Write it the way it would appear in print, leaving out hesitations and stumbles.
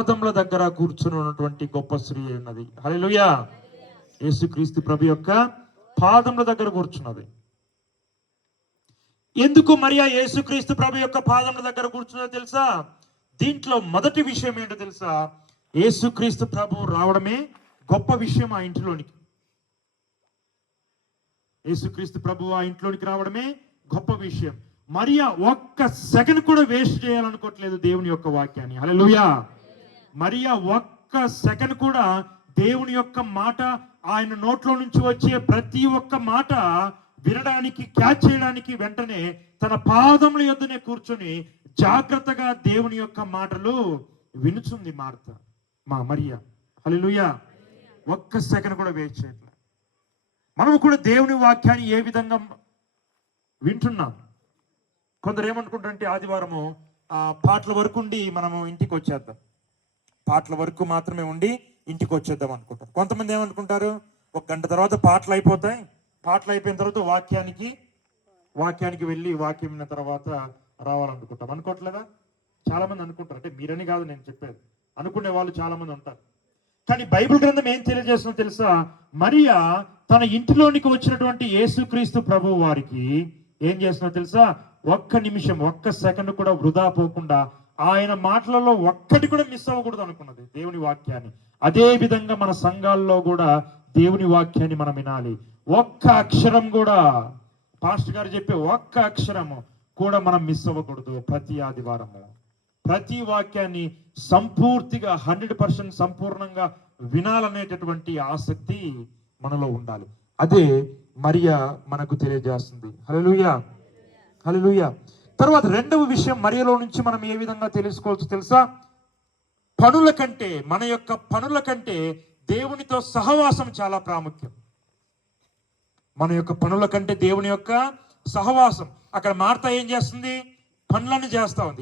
పాదముల దగ్గర కూర్చుని ఉన్నటువంటి గొప్ప స్త్రీ ఉన్నది. హల్లెలూయా. యేసుక్రీస్తు ప్రభు యొక్క పాదముల దగ్గర కూర్చున్నది. ఎందుకు మరియా యేసుక్రీస్తు ప్రభు యొక్క పాదముల దగ్గర కూర్చున్నదో తెలుసా? దీంట్లో మొదటి విషయం ఏంటో తెలుసా? యేసుక్రీస్తు ప్రభు రావడమే గొప్ప విషయం ఆ ఇంటిలోనికి. యేసుక్రీస్తు ప్రభు ఆ ఇంట్లోనికి రావడమే గొప్ప విషయం. మరియా ఒక్క సెకండ్ కూడా వేస్ట్ చేయాలనుకోవట్లేదు దేవుని యొక్క వాక్యాన్ని. హల్లెలూయా. మరియా ఒక్క సెకండ్ కూడా దేవుని యొక్క మాట, ఆయన నోట్లో నుంచి వచ్చే ప్రతి ఒక్క మాట వినడానికి, క్యాచ్ చేయడానికి వెంటనే తన పాదముల యొద్దనే కూర్చొని జాగ్రత్తగా దేవుని యొక్క మాటలు వినుచుంది మరియా. హల్లెలూయా. ఒక్క సెకండ్ కూడా వేస్ట్ చేయట్లేదు. మనము కూడా దేవుని వాక్యాన్ని ఏ విధంగా వింటున్నాం? కొందరు ఏమనుకుంటారంటే ఆదివారము పాటల వరకు ఉండి మనము ఇంటికి వచ్చేద్దాం, పాటల వరకు మాత్రమే ఉండి ఇంటికి వచ్చేద్దాం అనుకుంటారు. కొంతమంది ఏమనుకుంటారు, ఒక గంట తర్వాత పాటలు అయిపోతాయి, పాటలు అయిపోయిన తర్వాత వాక్యానికి వెళ్ళి వాక్యం విన్న తర్వాత రావాలనుకుంటాం. అనుకోవట్లేదా? చాలా మంది అనుకుంటారు. అంటే మీరని కాదు నేను చెప్పేది, అనుకునే వాళ్ళు చాలా మంది ఉంటారు. కానీ బైబిల్ గ్రంథం ఏం తెలియజేస్తుందో తెలుసా? మరియా తన ఇంటిలోనికి వచ్చినటువంటి యేసుక్రీస్తు ప్రభు వారికి ఏం చేస్తుందో తెలుసా? ఒక్క నిమిషం, ఒక్క సెకండ్ కూడా వృధా పోకుండా ఆయన మాటలలో ఒక్కటి కూడా మిస్ అవ్వకూడదు అనుకున్నది దేవుని వాక్యాన్ని. అదే విధంగా మన సంఘాల్లో కూడా దేవుని వాక్యాన్ని మనం వినాలి. ఒక్క అక్షరం కూడా, పాస్టర్ గారు చెప్పే ఒక్క అక్షరము కూడా మనం మిస్ అవ్వకూడదు. ప్రతి ఆదివారము ప్రతి వాక్యాన్ని సంపూర్తిగా 100% సంపూర్ణంగా వినాలనేటటువంటి ఆసక్తి మనలో ఉండాలి. అదే మరియా మనకు తెలియజేస్తుంది. హల్లెలూయా. హల్లెలూయా. తర్వాత రెండవ విషయం మరియలో నుంచి మనం ఏ విధంగా తెలుసుకోవచ్చు తెలుసా? మన యొక్క పనుల కంటే దేవునితో సహవాసం చాలా ప్రాముఖ్యం. మన యొక్క పనుల కంటే దేవుని యొక్క సహవాసం. అక్కడ మార్త ఏం చేస్తుంది? పనులను చేస్తా ఉంది.